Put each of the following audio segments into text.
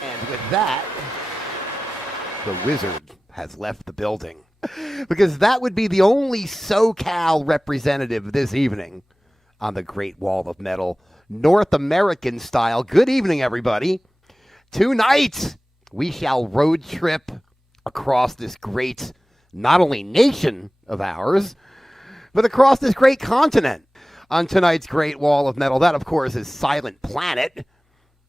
And with that, the wizard has left the building. Because that would be the only SoCal representative this evening on the Great Wall of Metal, North American style. Good evening, everybody. Tonight, we shall road trip across this great, not only nation of ours, but across this great continent. On tonight's Great Wall of Metal, that, of course, is Silent Planet,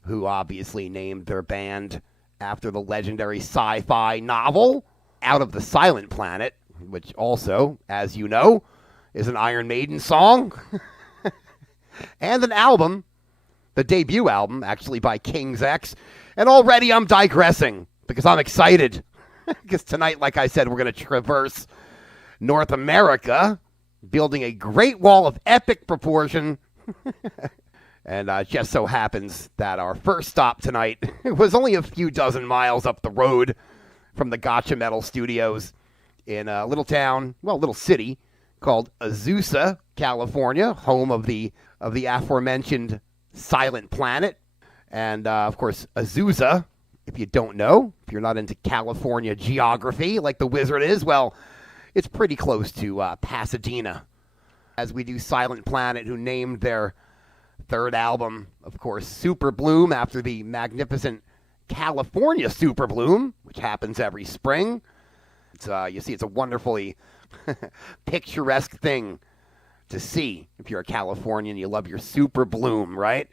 who obviously named their band after the legendary sci-fi novel Out of the Silent Planet, which also, as you know, is an Iron Maiden song, and an album, the debut album, actually, by King's X. And already I'm digressing, because I'm excited. Because tonight, like I said, we're going to traverse North America, building a great wall of epic proportion. And just so happens that our first stop tonight was only a few dozen miles up the road from the Gotcha Metal Studios in a little town, well, little city called Azusa, California, home of the aforementioned Silent Planet. And, of course, Azusa, if you don't know, if you're not into California geography like the wizard is, well, it's pretty close to Pasadena. As we do Silent Planet, who named their third album, of course, Super Bloom, after the magnificent California Super Bloom, which happens every spring. It's, you see, it's a wonderfully picturesque thing to see if you're a Californian, you love your Super Bloom, right?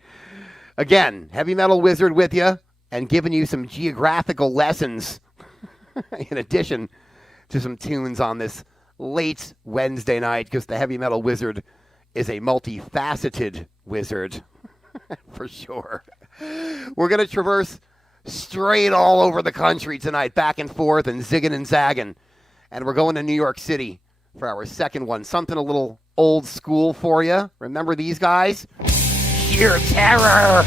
Again, Heavy Metal Wizard with you and giving you some geographical lessons in addition to some tunes on this late Wednesday night, because the Heavy Metal Wizard is a multifaceted wizard, for sure. We're going to traverse straight all over the country tonight, back and forth and zigging and zagging. And we're going to New York City for our second one. Something a little old school for you. Remember these guys? Sheer Terror!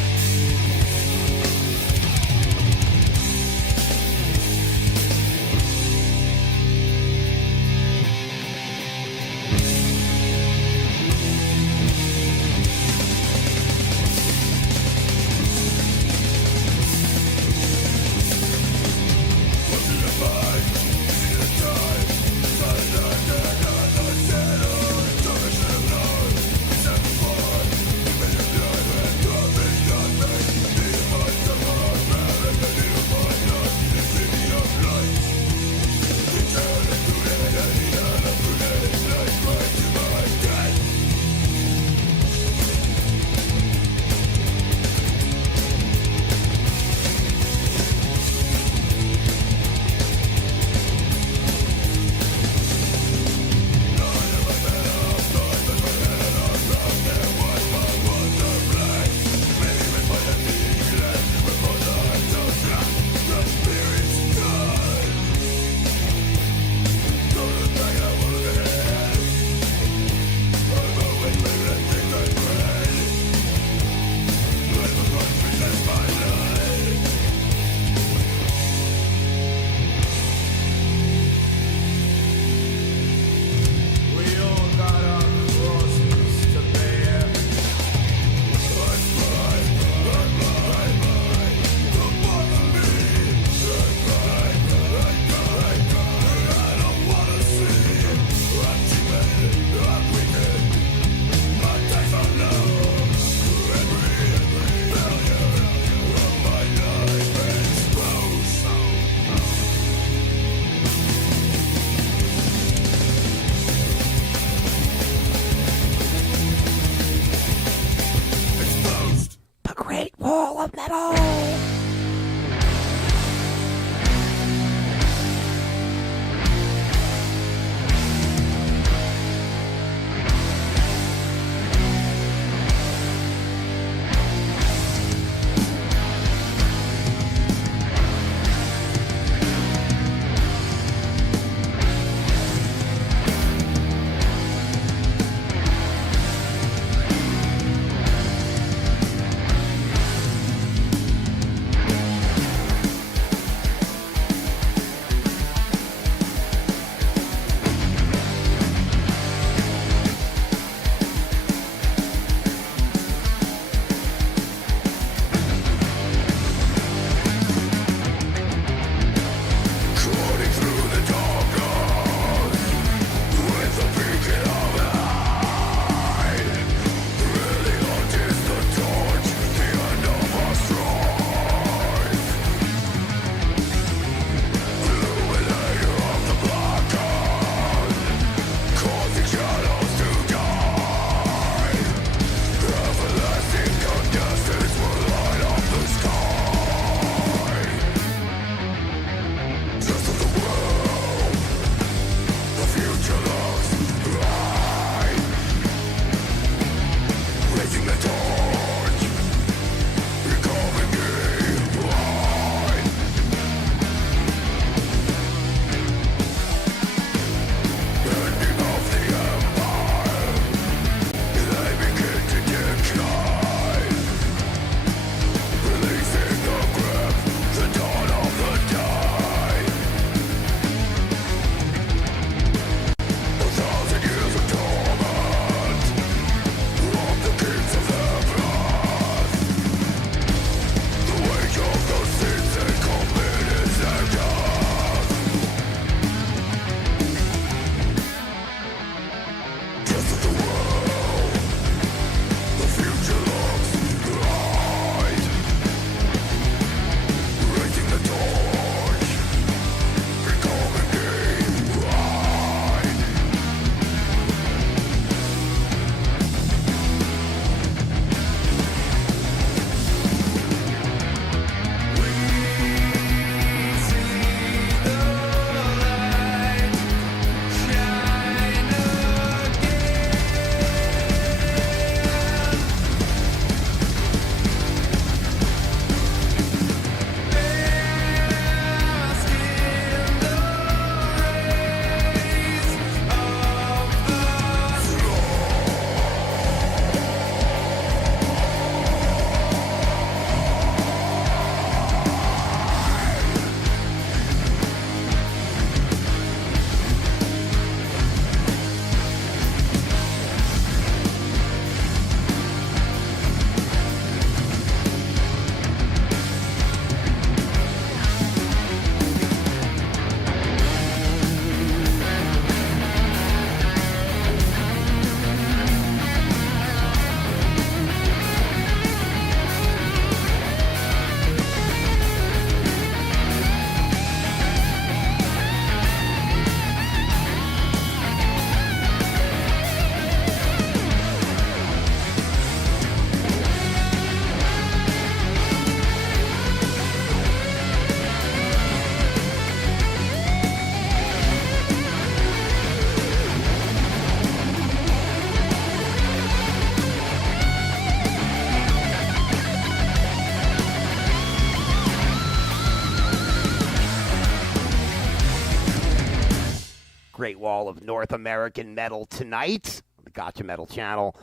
Great Wall of North American Metal tonight, the Gotcha Metal channel.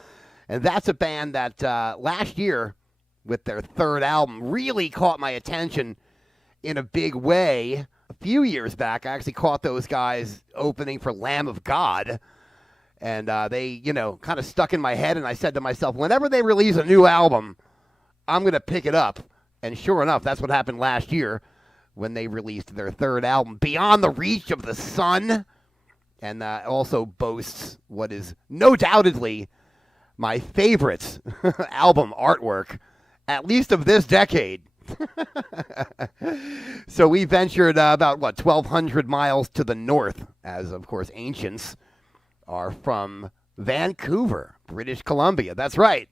And that's a band that last year, with their third album, really caught my attention in a big way. A few years back, I actually caught those guys opening for Lamb of God. And they, kind of stuck in my head. And I said to myself, whenever they release a new album, I'm going to pick it up. And sure enough, that's what happened last year when they released their third album, Beyond the Reach of the Sun. And also boasts what is no doubtedly my favorite album artwork, at least of this decade. So we ventured about, 1,200 miles to the north, as, of course, Ancients are from Vancouver, British Columbia. That's right.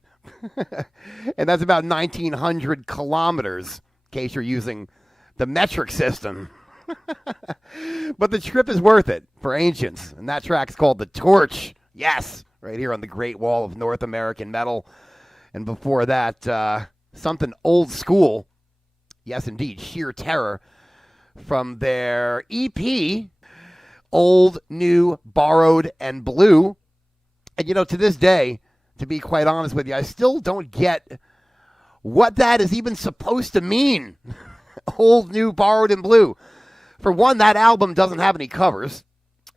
And that's about 1,900 kilometers, in case you're using the metric system. But the trip is worth it for Ancients, and that track's called The Torch. Yes, right here on the Great Wall of North American Metal. And before that, something old school. Yes, indeed, Sheer Terror from their EP, Old, New, Borrowed, and Blue. And, to this day, to be quite honest with you, I still don't get what that is even supposed to mean. Old, New, Borrowed, and Blue. For one, that album doesn't have any covers,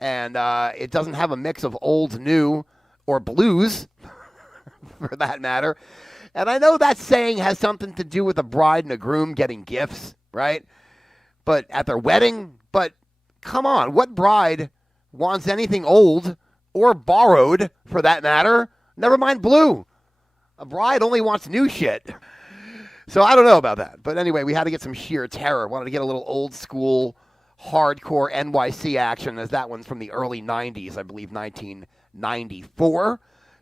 and it doesn't have a mix of old, new, or blues, for that matter. And I know that saying has something to do with a bride and a groom getting gifts, right? But at their wedding? But come on, what bride wants anything old or borrowed, for that matter? Never mind blue. A bride only wants new shit. So I don't know about that. But anyway, we had to get some Sheer Terror. Wanted to get a little old school, hardcore NYC action, as that one's from the early 90s, I believe 1994.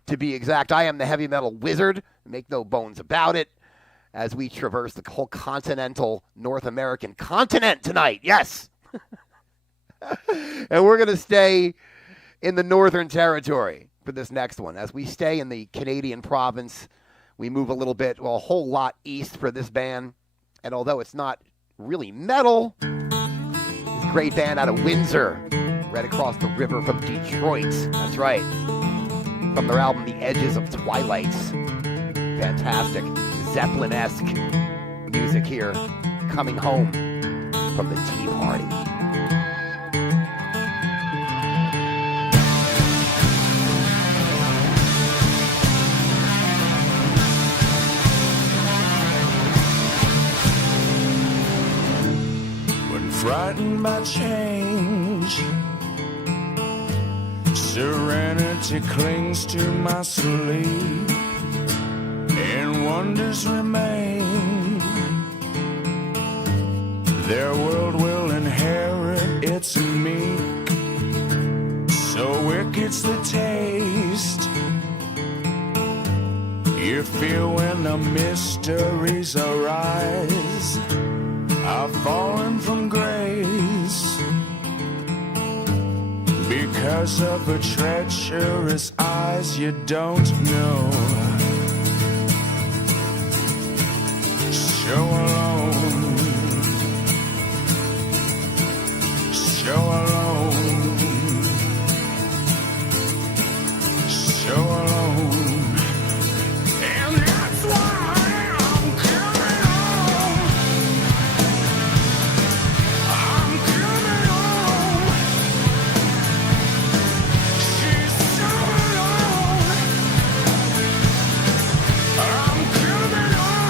To be exact, I am the heavy metal wizard. Make no bones about it. As we traverse the whole continental North American continent tonight. Yes. And we're going to stay in the Northern Territory for this next one. As we stay in the Canadian province, we move a little bit, a whole lot east for this band. And although it's not really metal, it's a great band out of Windsor, right across the river from Detroit. That's right. From their album, The Edges of Twilights. Fantastic, Zeppelin-esque music here, Coming Home from the Tea Party. When frightened by change, serenity clings to my sleep, and wonders remain. Their world will inherit its meek, so wicked's the taste you feel when the mysteries arise. I've fallen from grace because of her treacherous eyes. You don't know. Show alone. Show alone. Show alone. And that's why I'm coming home. I'm coming home. She's so alone. I'm coming home.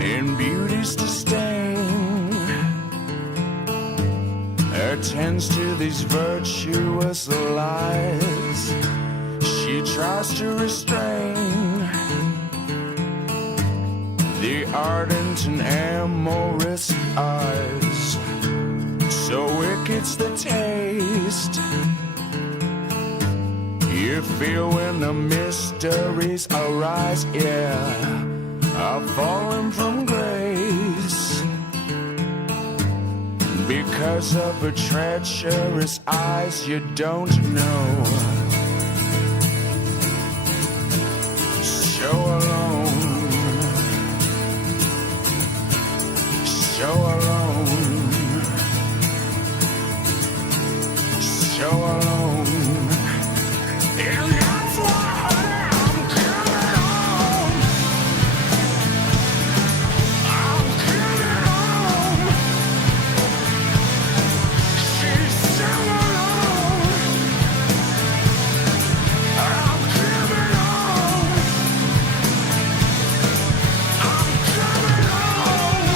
In beauty's disdain, attends to these virtuous lies. She tries to restrain the ardent and amorous eyes. So wicked's the taste you feel when the mysteries arise. Yeah, I've fallen from grace because of her treacherous eyes you don't know. So alone, so alone, so alone. And that's why I'm coming home. I'm coming home. She's so alone. I'm coming home. I'm coming home.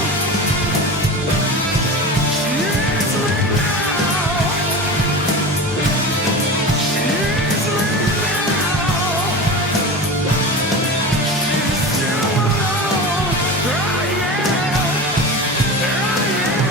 She needs me now. She needs me now. She's still alone. Oh yeah. Oh yeah.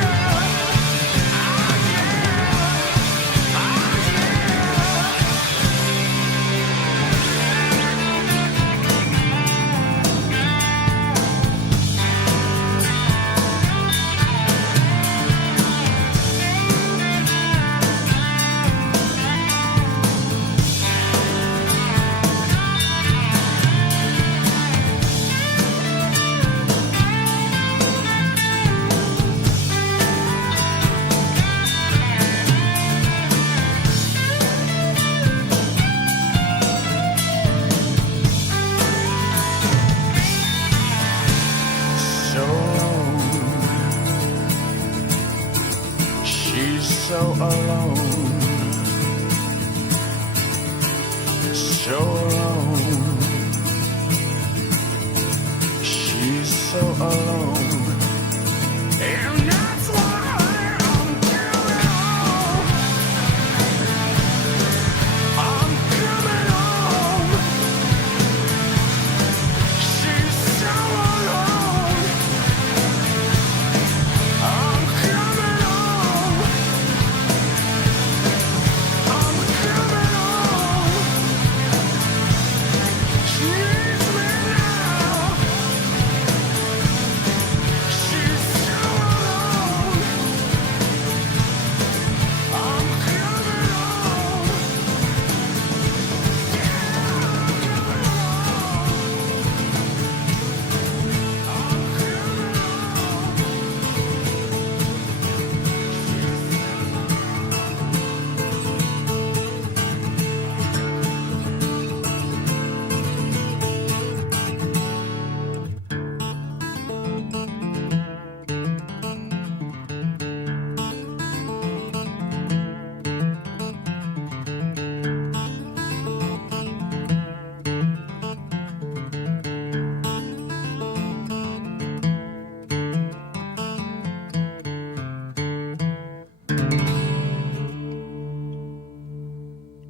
So alone. She's so alone. So alone. She's so alone. And that's why I'm coming home. I'm coming home. She's so alone. I'm coming home. I'm coming home. She needs me now. She's so alone. I'm coming home.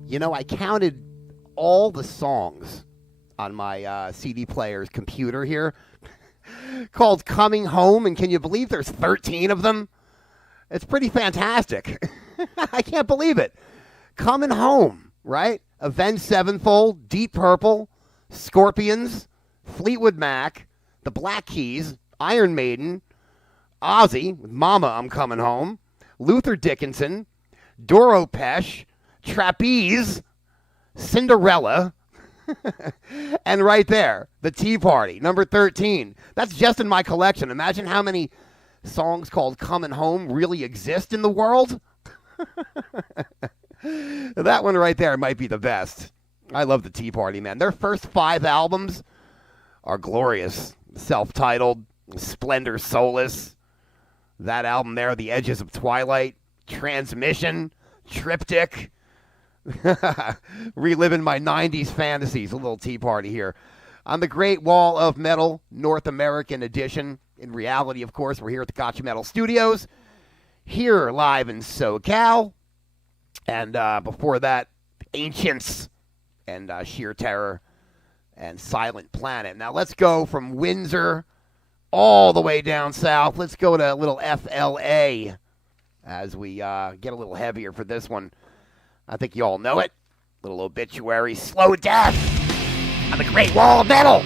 You know, I counted all the songs on my CD player's computer here called Coming Home, and can you believe there's 13 of them? It's pretty fantastic. I can't believe it. Coming Home, right? Avenged Sevenfold, Deep Purple, Scorpions, Fleetwood Mac, The Black Keys, Iron Maiden, Ozzy with Mama, I'm Coming Home, Luther Dickinson, Doro Pesh, Trapeze, Cinderella, and right there, The Tea Party, number 13. That's just in my collection. Imagine how many songs called Coming Home really exist in the world. That one right there might be the best. I love The Tea Party, man. Their first 5 albums are glorious. Self-titled, Splendor Solace, that album there, The Edges of Twilight, Transmission, Triptych. Reliving my 90s fantasies, a little Tea Party here. On the Great Wall of Metal, North American edition. In reality, of course, we're here at the Gotcha Metal Studios. Here live in SoCal. And before that, Ancients and Sheer Terror and Silent Planet. Now let's go from Windsor all the way down south. Let's go to a little FLA as we get a little heavier for this one. I think you all know it. Little obituary, Slow Death on the Great Wall of Metal.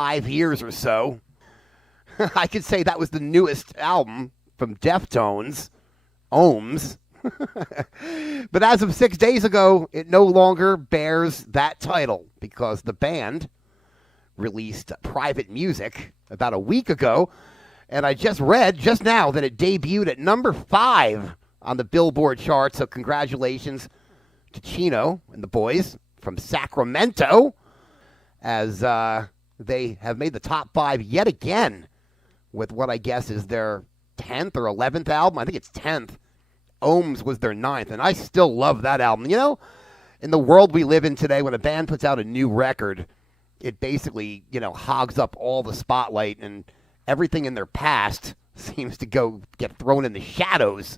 5 years or so. I could say that was the newest album from Deftones, Ohms. But as of 6 days ago, it no longer bears that title because the band released Private Music about a week ago, and I just read just now that it debuted at number 5 on the Billboard chart, so congratulations to Chino and the boys from Sacramento as they have made the top 5 yet again with what I guess is their 10th or 11th album. I think it's 10th. Ohms was their 9th, and I still love that album. You know, in the world we live in today, when a band puts out a new record, it basically, hogs up all the spotlight, and everything in their past seems to get thrown in the shadows.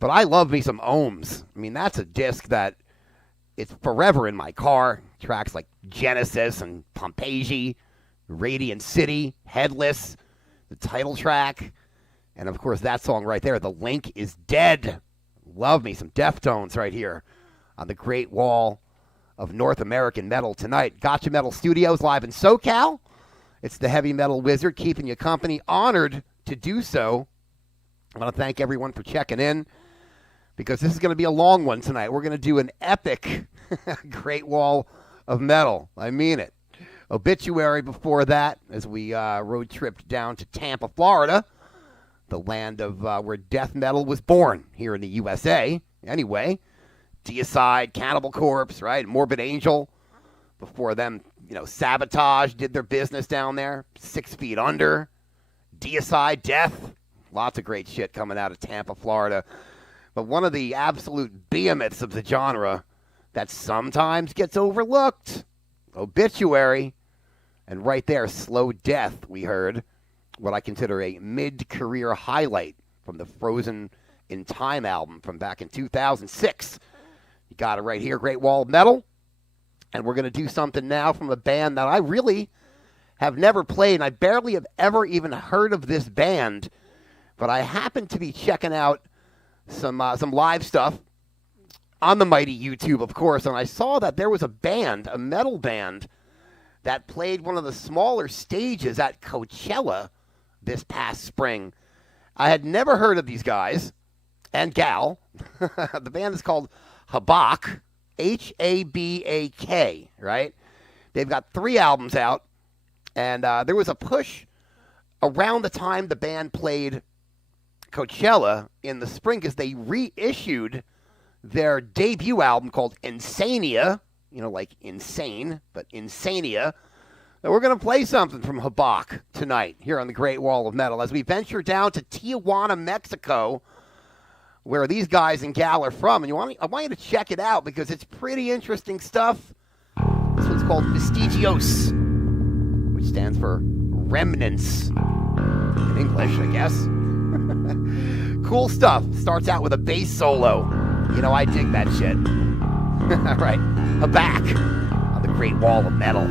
But I love me some Ohms. I mean, that's a disc that it's forever in my car. Tracks like Genesis and Pompeii, Radiant City, Headless, the title track. And, of course, that song right there, The Link is Dead. Love me some Deftones right here on the Great Wall of North American Metal tonight. Gotcha Metal Studios live in SoCal. It's the Heavy Metal Wizard keeping you company. Honored to do so. I want to thank everyone for checking in because this is going to be a long one tonight. We're going to do an epic Great Wall of Metal. I mean it. Obituary before that as we road tripped down to Tampa, Florida, the land of where death metal was born here in the USA. Anyway, Deicide, Cannibal Corpse, right? Morbid Angel. Before them, Sabotage did their business down there. 6 Feet Under, Deicide, Death. Lots of great shit coming out of Tampa, Florida. But one of the absolute behemoths of the genre that sometimes gets overlooked, Obituary. And right there, Slow Death, we heard. What I consider a mid-career highlight from the Frozen in Time album from back in 2006. You got it right here, Great Wall of Metal. And we're going to do something now from a band that I really have never played, and I barely have ever even heard of this band. But I happened to be checking out some live stuff on the mighty YouTube, of course, and I saw that there was a metal band, that played one of the smaller stages at Coachella this past spring. I had never heard of these guys and gal. The band is called Habak, Habak, right? They've got 3 albums out, and there was a push around the time the band played Coachella in the spring because they reissued their debut album called Insania, like insane, but Insania. And we're going to play something from Habak tonight here on the Great Wall of Metal as we venture down to Tijuana, Mexico, where these guys and gal are from. And I want you to check it out because it's pretty interesting stuff. This one's called Vestigios, which stands for remnants in English, I guess. Cool stuff. Starts out with a bass solo. I dig that shit. All right, Habak on the Great Wall of Metal.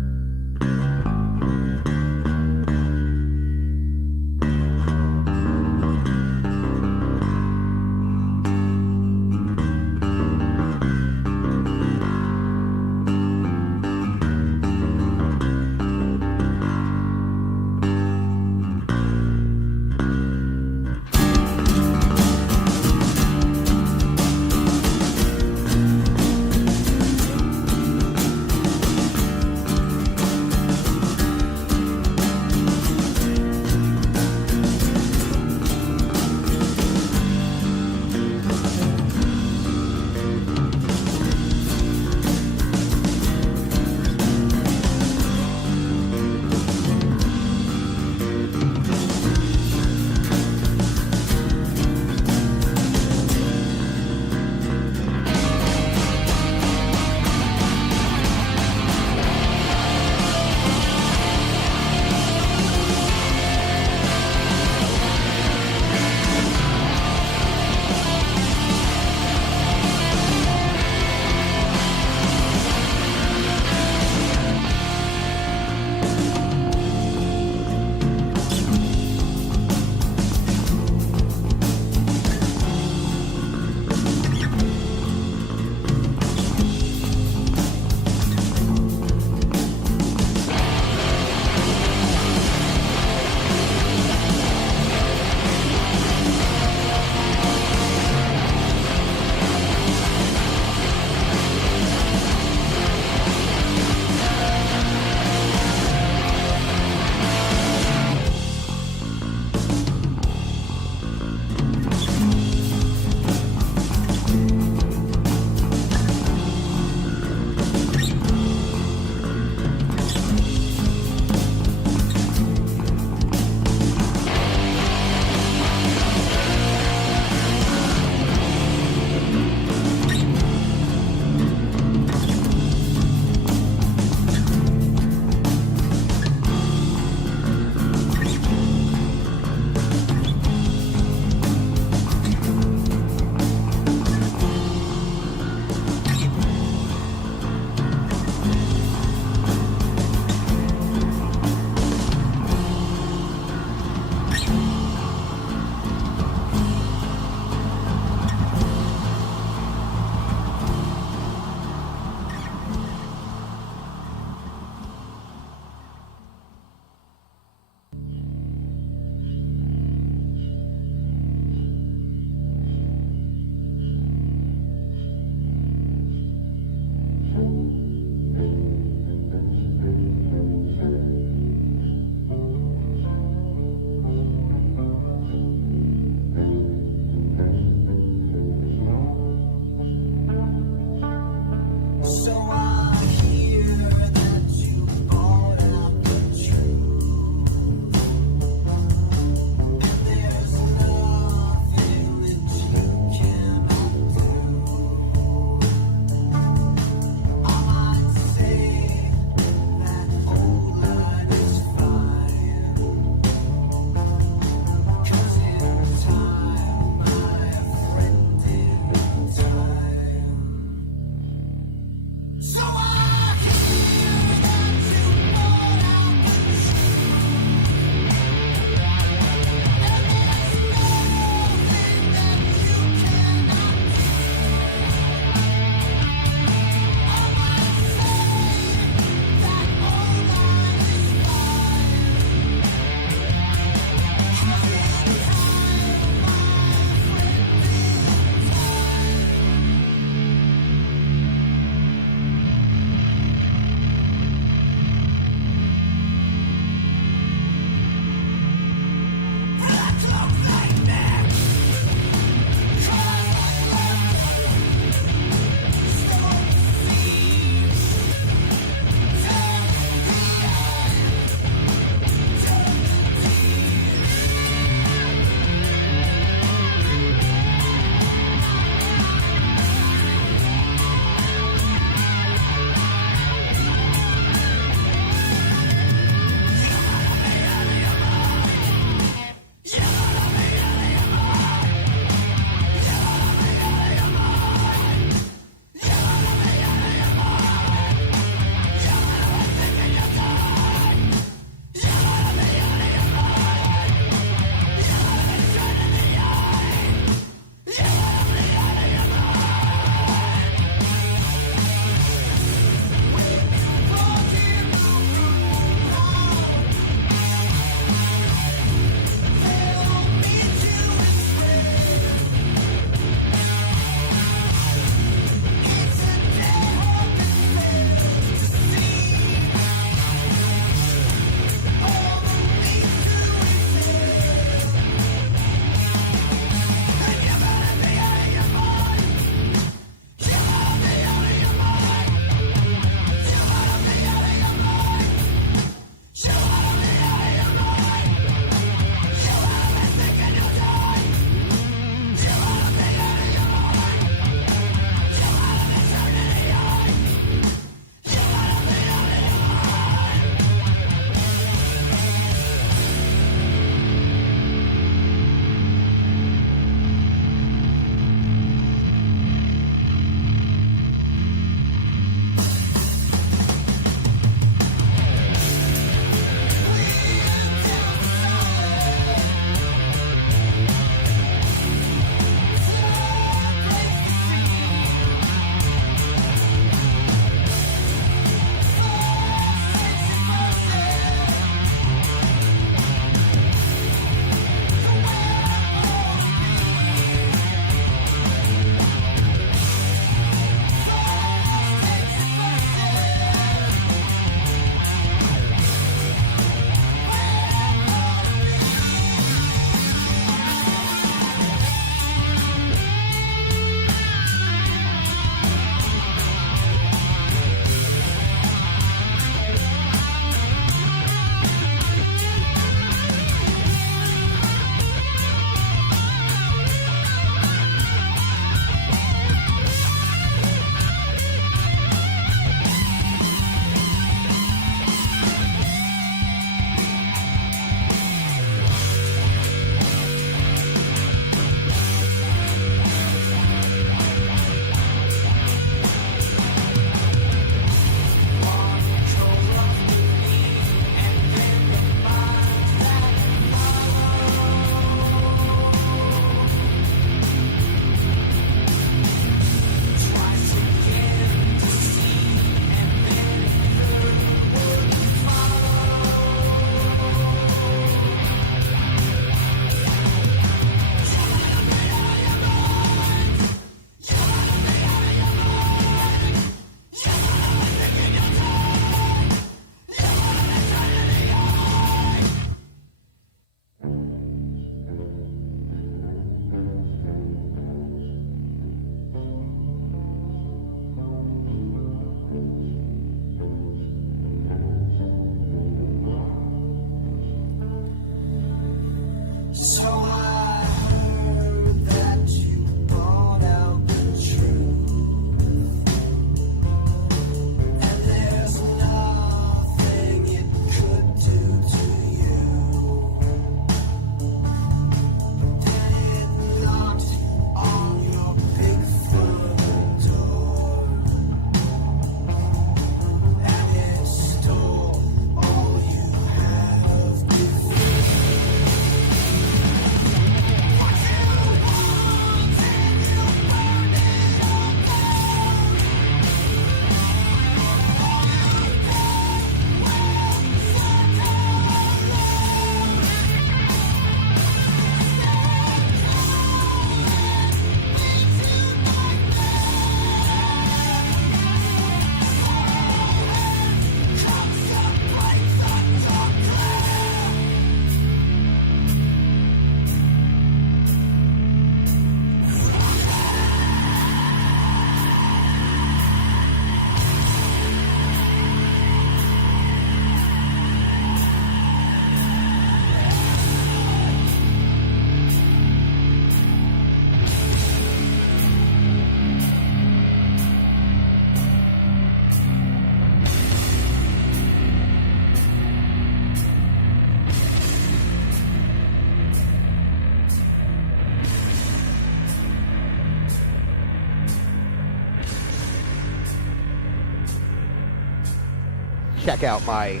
check out my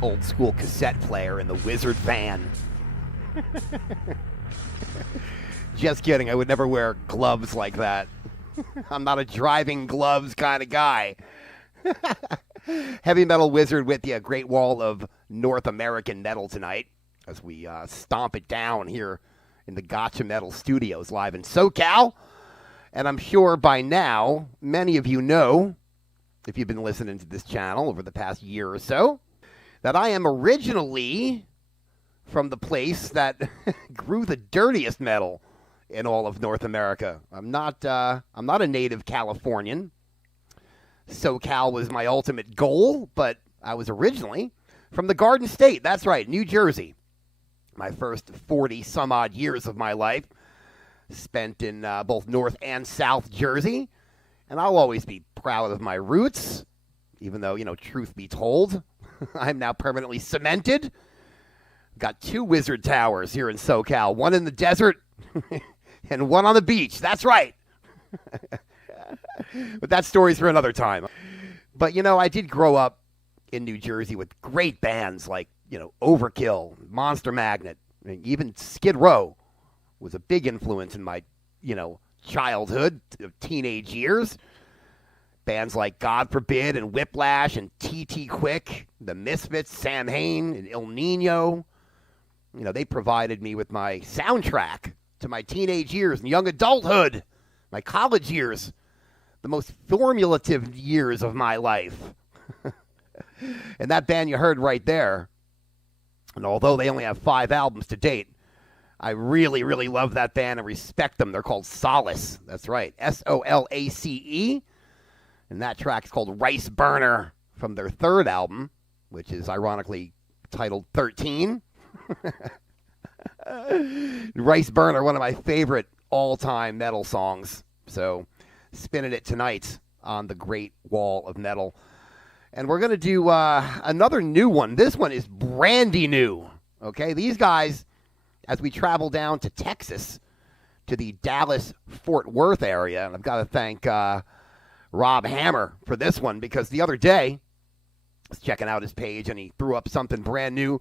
old school cassette player in the Wizard van. Just kidding. I would never wear gloves like that. I'm not a driving gloves kind of guy. Heavy Metal Wizard with you. A great wall of North American metal tonight as we stomp it down here in the Gotcha Metal Studios live in SoCal. And I'm sure by now, many of you know, if you've been listening to this channel over the past year or so, that I am originally from the place that grew the dirtiest metal in all of North America. I'm not a native Californian. SoCal was my ultimate goal, but I was originally from the Garden State. That's right, New Jersey. My first 40 some odd years of my life spent in both North and South Jersey. And I'll always be proud of my roots, even though, truth be told, I'm now permanently cemented. Got 2 wizard towers here in SoCal, one in the desert and one on the beach. That's right. But that story's for another time. But, I did grow up in New Jersey with great bands like, Overkill, Monster Magnet, and even Skid Row was a big influence in my, childhood, teenage years. Bands like God Forbid and Whiplash and T.T. Quick, The Misfits, Sam Hain, and Il Nino. They provided me with my soundtrack to my teenage years and young adulthood, my college years, the most formative years of my life. And that band you heard right there, and although they only have 5 albums to date, I really, really love that band and respect them. They're called Solace. That's right, Solace. And that track's called Rice Burner from their 3rd album, which is ironically titled 13. Rice Burner, one of my favorite all-time metal songs. So, spinning it tonight on the Great Wall of Metal. And we're going to do another new one. This one is brandy new. Okay, these guys, as we travel down to Texas, to the Dallas-Fort Worth area, and I've got to thank Rob Hammer for this one, because the other day, I was checking out his page, and he threw up something brand new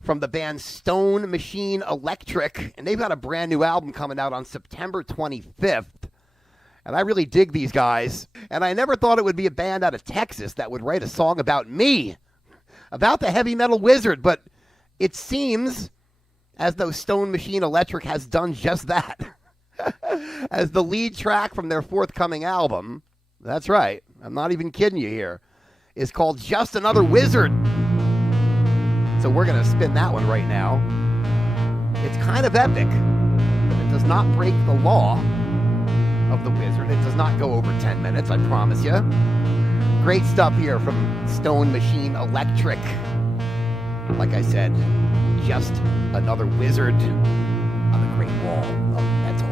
from the band Stone Machine Electric, and they've got a brand new album coming out on September 25th. And I really dig these guys. And I never thought it would be a band out of Texas that would write a song about me, about the Heavy Metal Wizard. But it seems as though Stone Machine Electric has done just that. As the lead track from their forthcoming album, that's right, I'm not even kidding you here, is called Just Another Wizard. So we're going to spin that one right now. It's kind of epic, but it does not break the law of the Wizard. It does not go over 10 minutes, I promise you. Great stuff here from Stone Machine Electric. Like I said, Just Another Wizard on the Great Wall of Metal.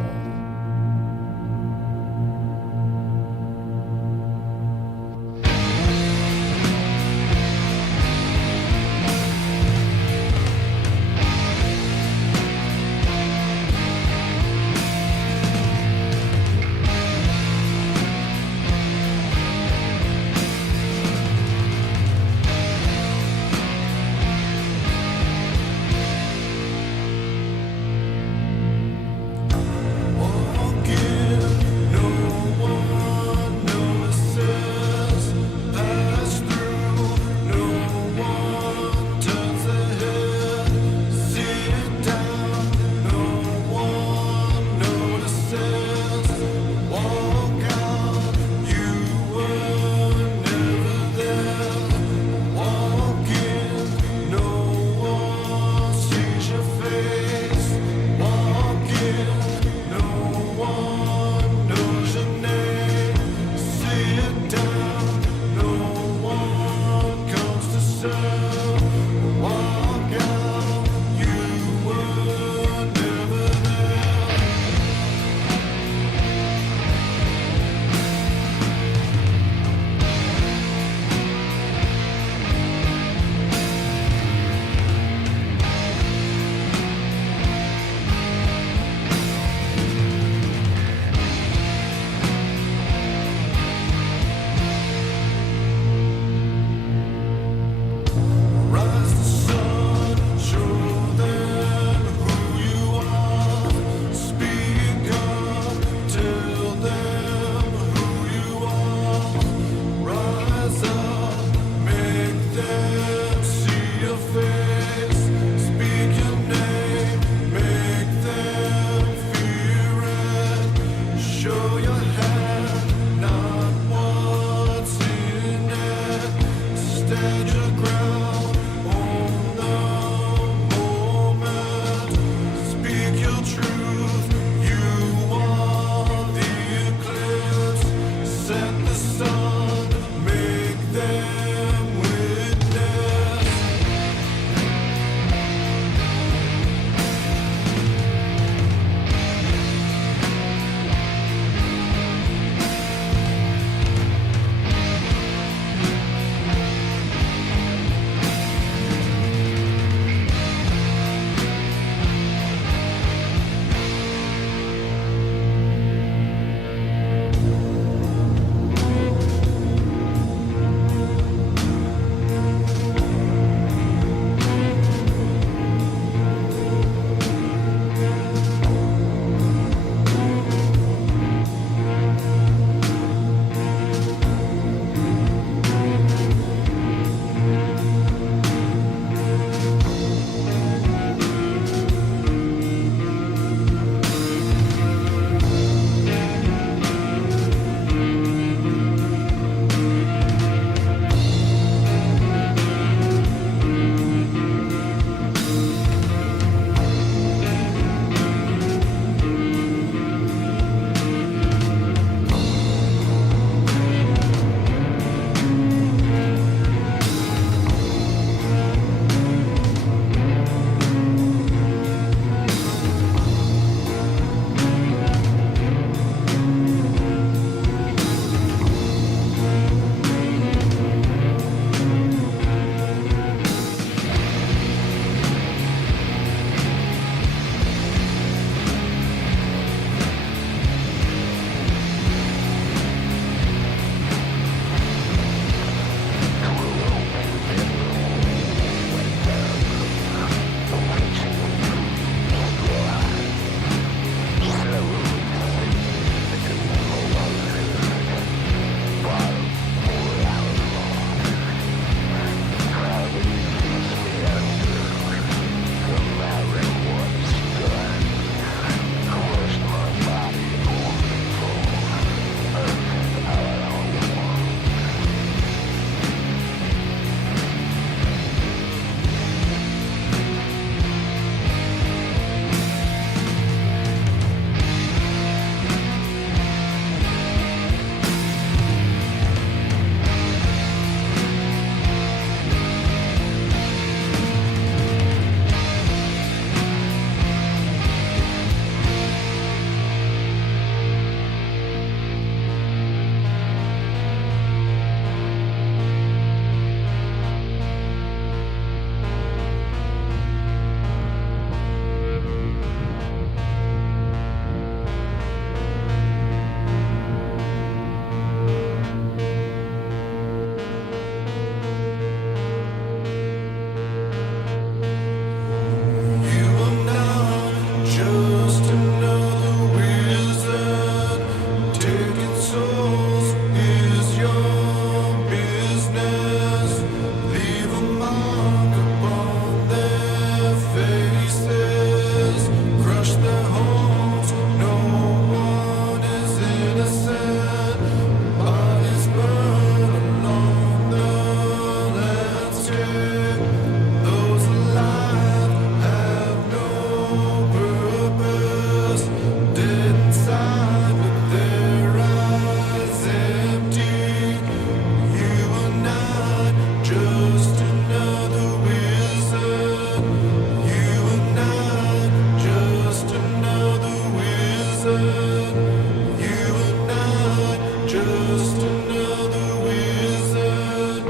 just another wizard.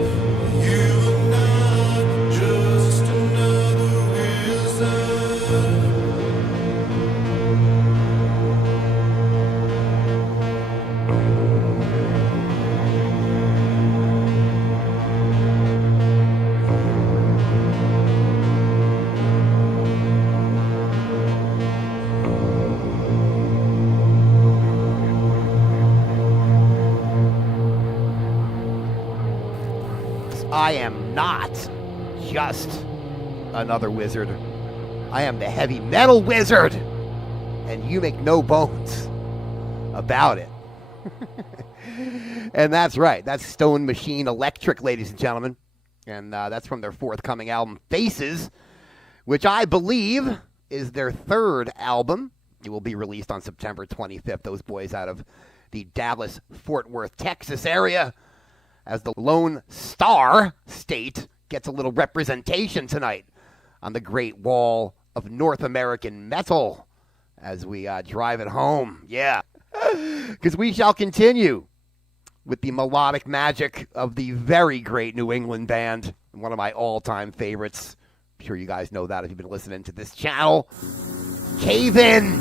You are not just another wizard. I am not just another wizard. I am the heavy metal wizard. And you make no bones about it. And that's right. That's Stone Machine Electric, ladies and gentlemen. And that's from their forthcoming album, Faces, which I believe is their third album. It will be released on September 25th. Those boys out of the Dallas-Fort Worth, Texas area, as the Lone Star State gets a little representation tonight on the Great Wall of North American Metal as we drive it home. Yeah, because we shall continue with the melodic magic of the very great New England band, one of my all-time favorites. I'm sure you guys know that if you've been listening to this channel. Cave In.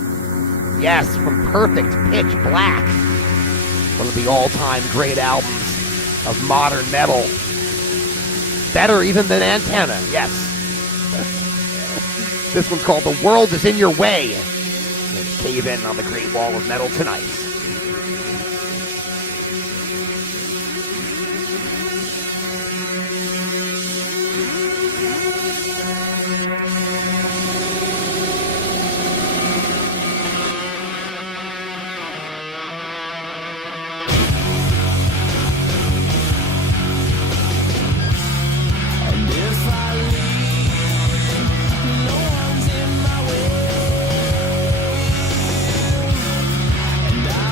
Yes, from Perfect Pitch Black. One of the all-time great albums of modern metal. Better even than Antenna, yes. This one's called The World Is In Your Way. And Cave In on the Great Wall of Metal tonight. And I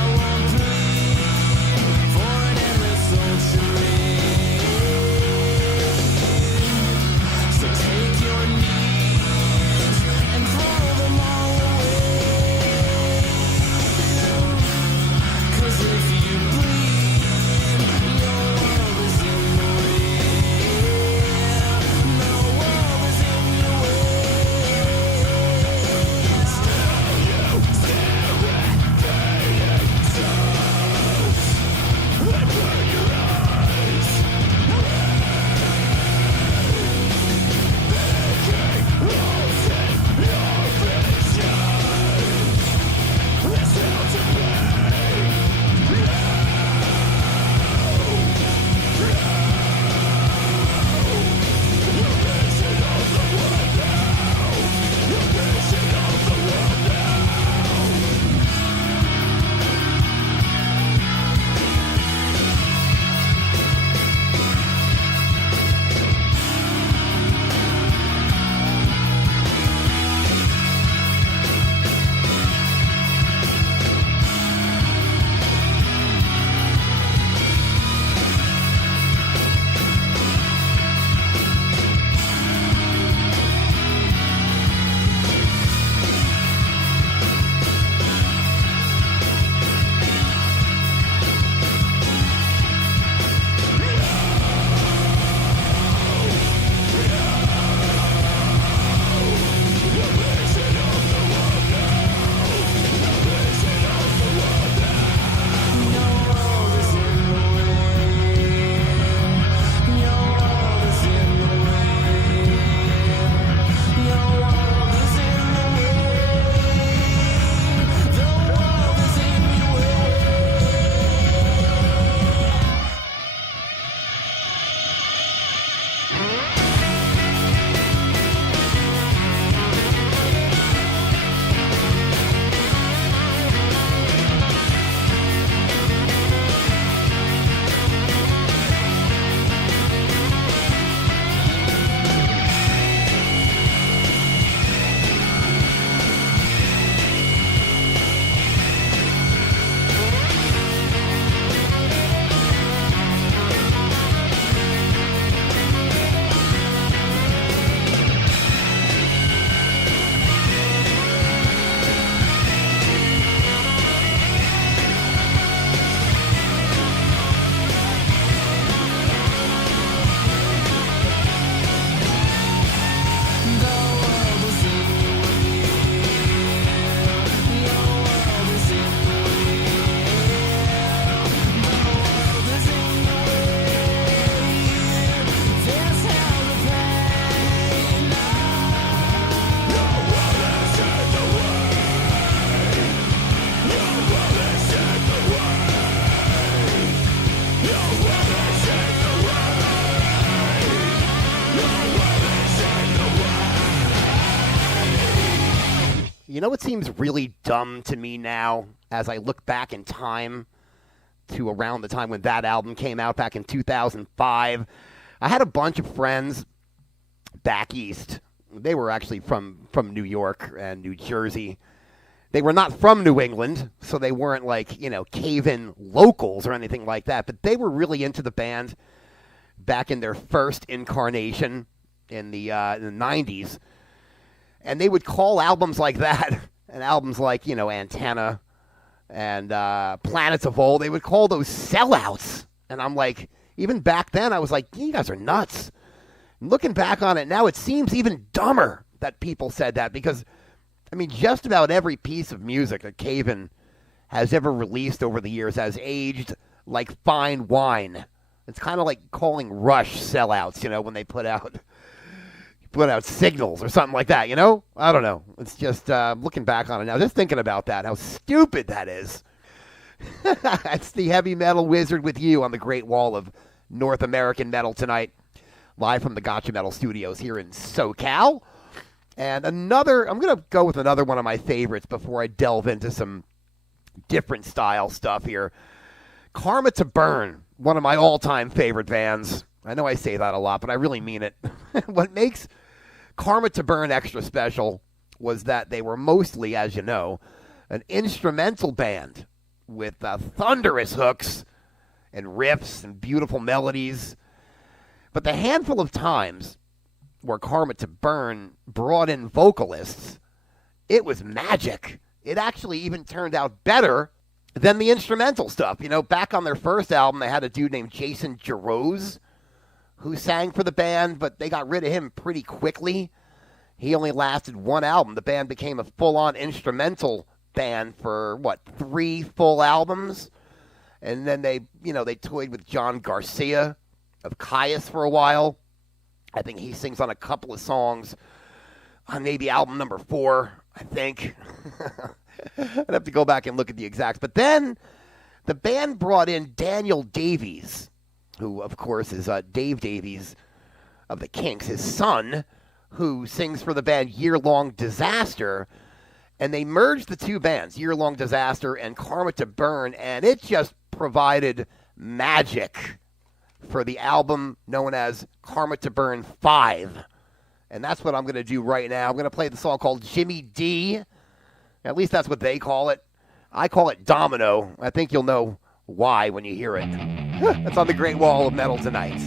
You know what seems really dumb to me now as I look back in time to around the time when that album came out back in 2005? I had a bunch of friends back east. They were actually from New York and New Jersey. They were not from New England, so they weren't like, cave-in locals or anything like that, but they were really into the band back in their first incarnation in the 90s. And they would call albums like that, and albums like, Antenna and Planets of Old, they would call those sellouts. And I'm like, even back then, I was like, you guys are nuts. And looking back on it now, it seems even dumber that people said that because, just about every piece of music that Cave-In has ever released over the years has aged like fine wine. It's kind of like calling Rush sellouts, when they put out Signals or something like that, I don't know. It's just looking back on it now, just thinking about that, how stupid that is. It's the Heavy Metal Wizard with you on the Great Wall of North American Metal tonight, live from the Gotcha Metal Studios here in SoCal. And I'm going to go with another one of my favorites before I delve into some different style stuff here. Karma to Burn, one of my all-time favorite bands. I know I say that a lot, but I really mean it. What makes Karma to Burn extra special was that they were mostly, as you know, an instrumental band with thunderous hooks and riffs and beautiful melodies. But the handful of times where Karma to Burn brought in vocalists, it was magic. It actually even turned out better than the instrumental stuff. Back on their first album, they had a dude named Jason Jarose who sang for the band, but they got rid of him pretty quickly. He only lasted one album. The band became a full-on instrumental band for, 3 full albums? And then they toyed with John Garcia of Caius for a while. I think he sings on a couple of songs on maybe album number 4, I think. I'd have to go back and look at the exacts. But then the band brought in Daniel Davies, who, of course, is Dave Davies of the Kinks, his son, who sings for the band Year Long Disaster. And they merged the two bands, Year Long Disaster and Karma to Burn, and it just provided magic for the album known as Karma to Burn 5. And that's what I'm going to do right now. I'm going to play the song called Jimmy D. At least that's what they call it. I call it Domino. I think you'll know why when you hear it. That's on the Great Wall of Metal tonight.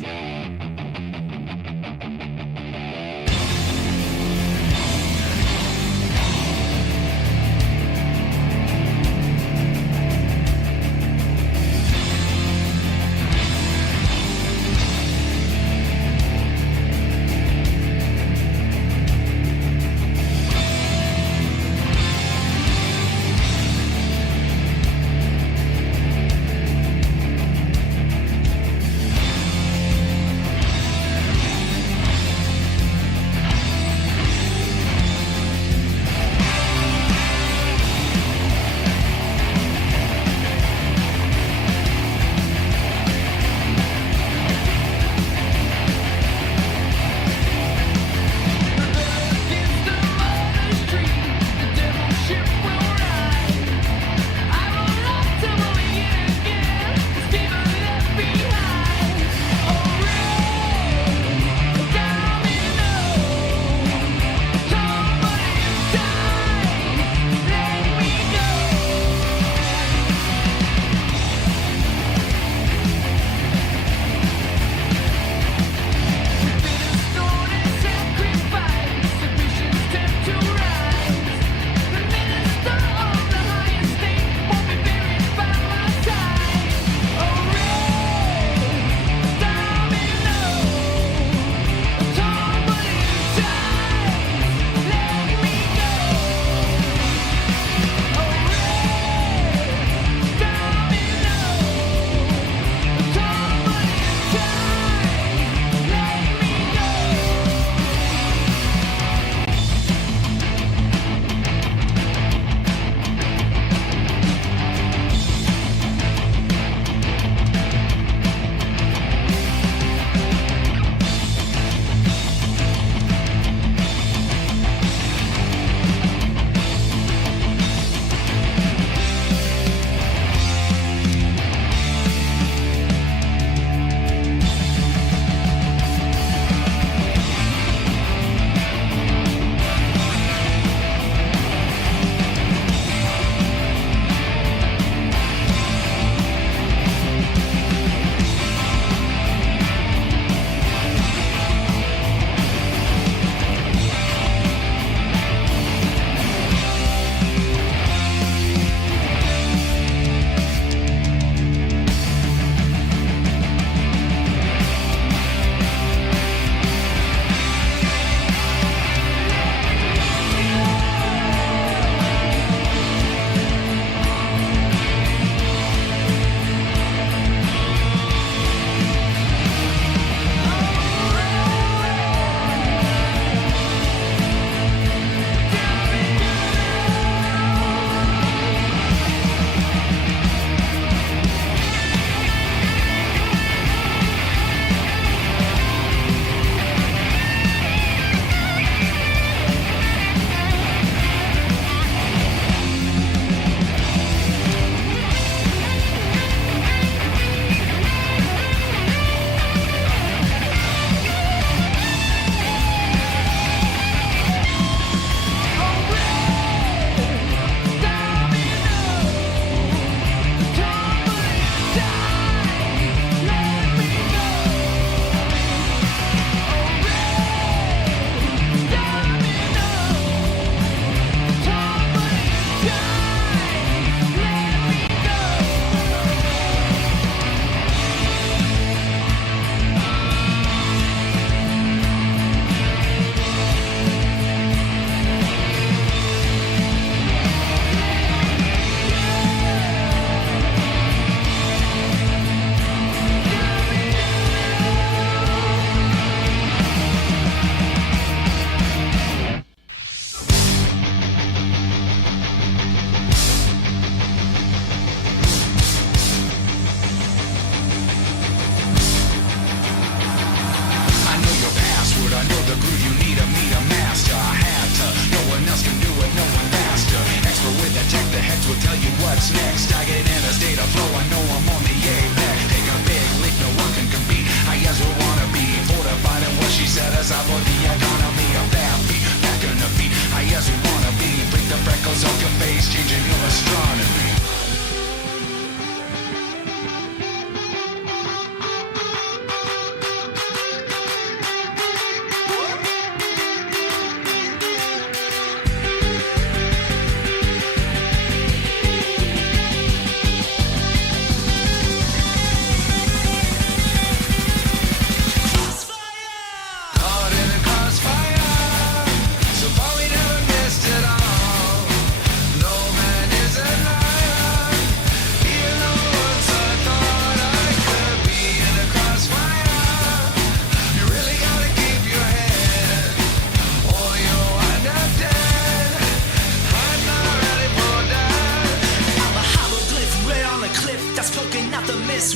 Stagnant in a state of flow, I know I'm on the apex. Take a big leap, no one can compete. I guess we wanna be fortified in what she set aside for the economy of their feet. Back on the feet, I guess we wanna be. Break the freckles off your face, changing your astronomy.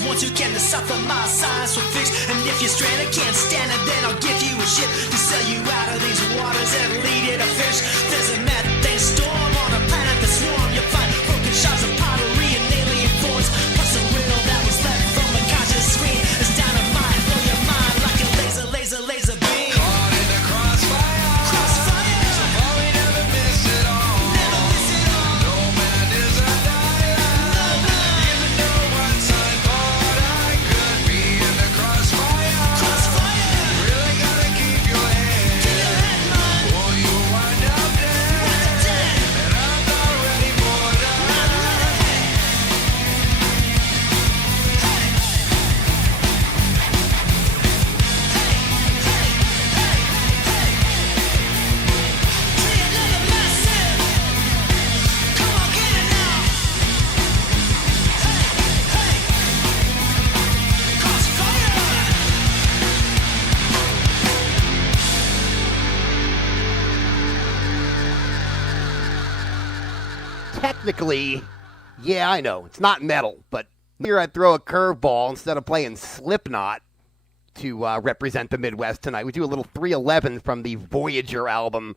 Once you can, the south of my science will fix. And if you're stranded, can't stand it, then I'll give you a ship to sell you out of these waters and lead you to fish. There's a methane storm on a planet that swarm. You'll find broken shards of pottery and alien forms. Plus a riddle that was left from a conscious screen. It's dynamite, blow your mind like a laser beam. Caught in the crossfire. Crossfire. So far we never missed it all. Never miss it all. No man is a liar. Even though one side thought I could be in the crossfire. Crossfire. Really gotta keep your head. Keep your head, man. Or you wind up dead. Wind up dead. And I'm not ready for that. Not ready. Treat it like a massive. Come on, get it now. Crossfire. Technically, yeah, I know, it's not metal, but here I'd throw a curveball instead of playing Slipknot to represent the Midwest tonight. We do a little 311 from the Voyager album,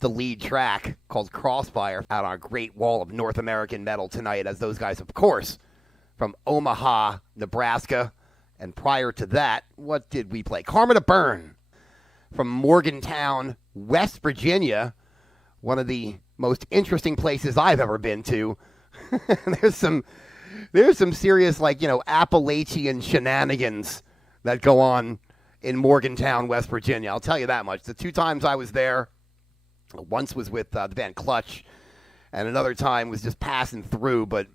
the lead track called Crossfire, out on a great wall of North American metal tonight, as those guys, of course, from Omaha, Nebraska. And prior to that, what did we play? Karma to Burn from Morgantown, West Virginia, one of the most interesting places I've ever been to. There's some serious, Appalachian shenanigans that go on in Morgantown, West Virginia. I'll tell you that much. The two times I was there, once was with the band Clutch, and another time was just passing through. But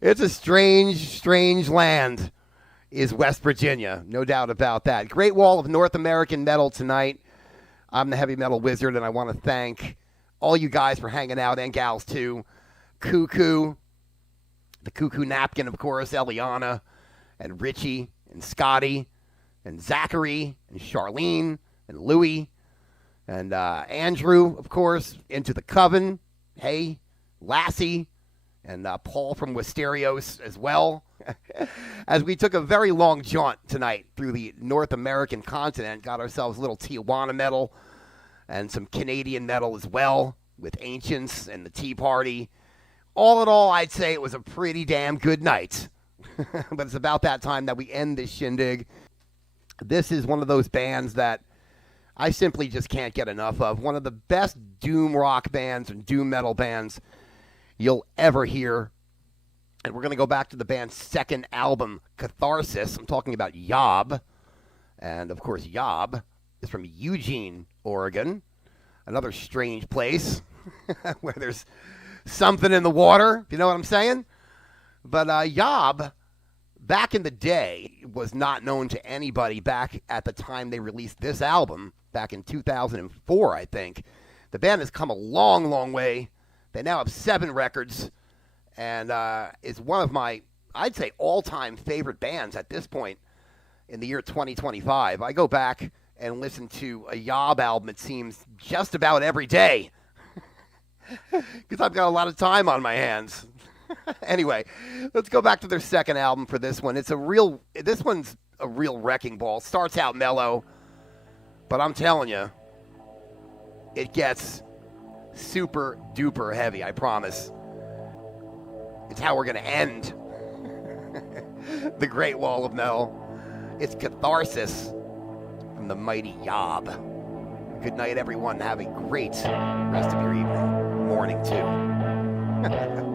it's a strange land, is West Virginia. No doubt about that. Great wall of North American metal tonight. I'm the Heavy Metal Wizard, and I want to thank all you guys for hanging out, and gals too. Cuckoo, the Cuckoo Napkin, of course, Eliana, and Richie, and Scotty, and Zachary, and Charlene, and Louie, and Andrew, of course, Into the Coven, hey, Lassie, and Paul from Wisterios as well. As we took a very long jaunt tonight through the North American continent, got ourselves a little Tijuana metal and some Canadian metal as well, with Ancients and the Tea Party. All in all, I'd say it was a pretty damn good night. But it's about that time that we end this shindig. This is one of those bands that I simply just can't get enough of. One of the best doom rock bands and doom metal bands you'll ever hear. And we're going to go back to the band's second album, Catharsis. I'm talking about Yob. And, of course, Yob is from Eugene, Oregon. Another strange place where there's something in the water, if you know what I'm saying. But Yob, back in the day, was not known to anybody back at the time they released this album, back in 2004, I think. The band has come a long, long way. They now have 7 records. And is one of my, I'd say, all-time favorite bands at this point in the year 2025. I go back and listen to a Yob album, it seems, just about every day. Because I've got a lot of time on my hands. Anyway, let's go back to their second album for this one. This one's a real wrecking ball. Starts out mellow, but I'm telling you, it gets super duper heavy, I promise. That's how we're going to end the Great Wall of Metal. It's Catharsis from the mighty Yob. Good night, everyone. Have a great rest of your evening. Morning, too.